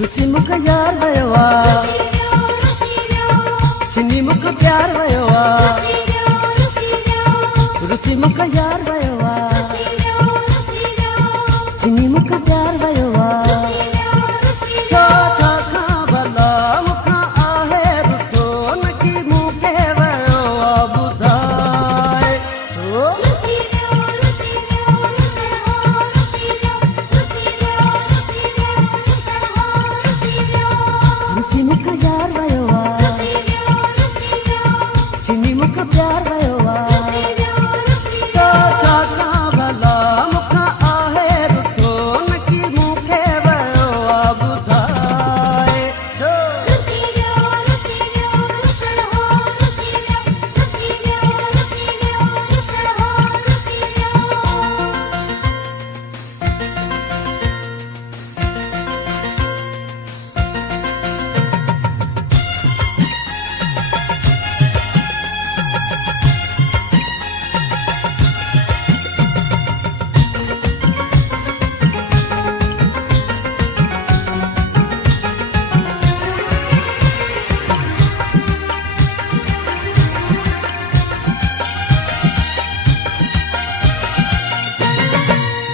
रुसी मुख यार वयोवा छिनी मुख प्यार वयोवा रुसी मुख यार वयोवा छिनी मुख प्यार वयोवा छो छो खा भला मुखा आहे रुठो नकी मुखे वयोवा बुधाए छो रुसी मुख यार वयोवा छिनी मुख प्यार वयोवा छो छो खा भला मुखा आहे रुठो नकी मुखे वयोवा बुधाए छो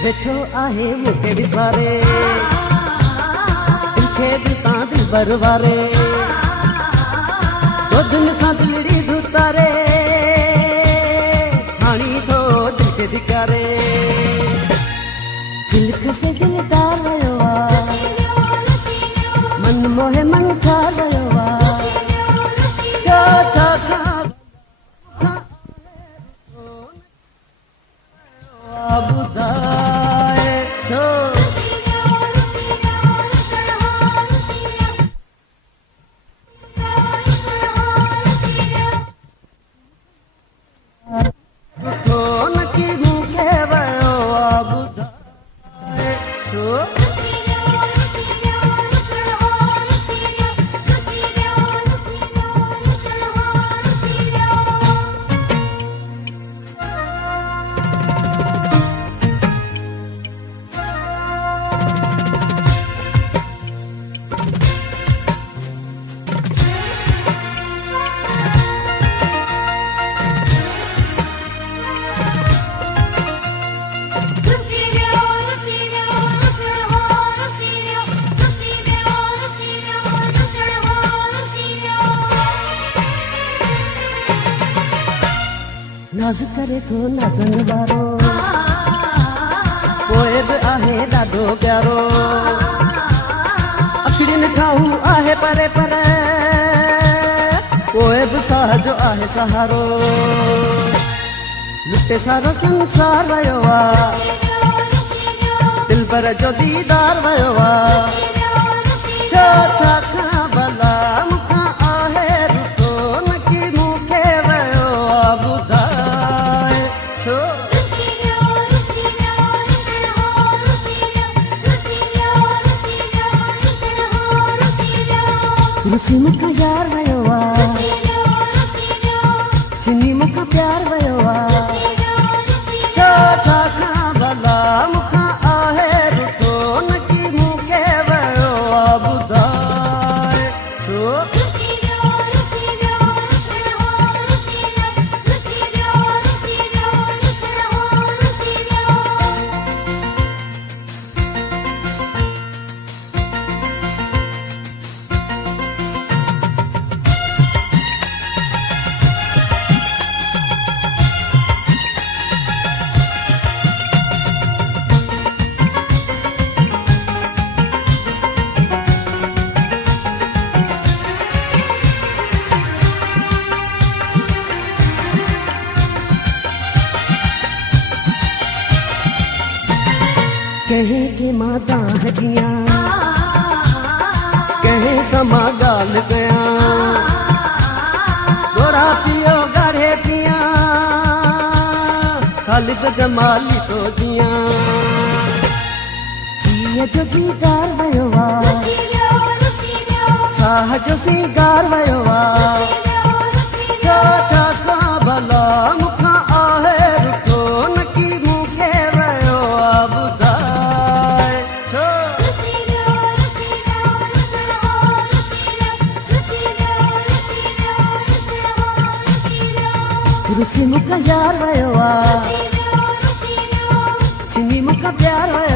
बैठो आहे मुखे विसारे तुखे दिता दिल बरवारे तो दिन सा दिलड़ी धुतारे हाणी तो दिल के धिकारे दिल खसे दिलदार वयोवा मन मोहे मन ठार वयोवा छो छो खा बुधाए छो रुठो नकी मुखे वयोवा बुधाए छो नाज़ करे तो नाज़न वारो पोइ बि आहे ॾाढो प्यारो अखड़ियुनि खां हू आहे परे परे पोइ बि साह जो आहे सहारो लुटे सारो संसार वयो आहे दिलबर जो दीदार वयो आहे छो छा खां भला मुखां आहे रुठो नकी मुखे वयो आहे बुधाए छो रुसी मुख यार वयो आहे छिनी मुख प्यार वयो आहे छो छा खां भला मुखां आहे रुठो नकी मुखे वयो आहे बुधाए छो कहीं के मां दाह दिया कहीं समा गाल गया गोरा पियो गाढ़े दिया खालिद जमाली तो दिया जिया जो जीदार वयो आहे साह जो सिंगार वयो आहे छो छा खां भला मुखां आहे रुठो नकी मुखे वयो आहे बुधाए छो छिमी मुका यार भयो छिमी मुका प्यार भयो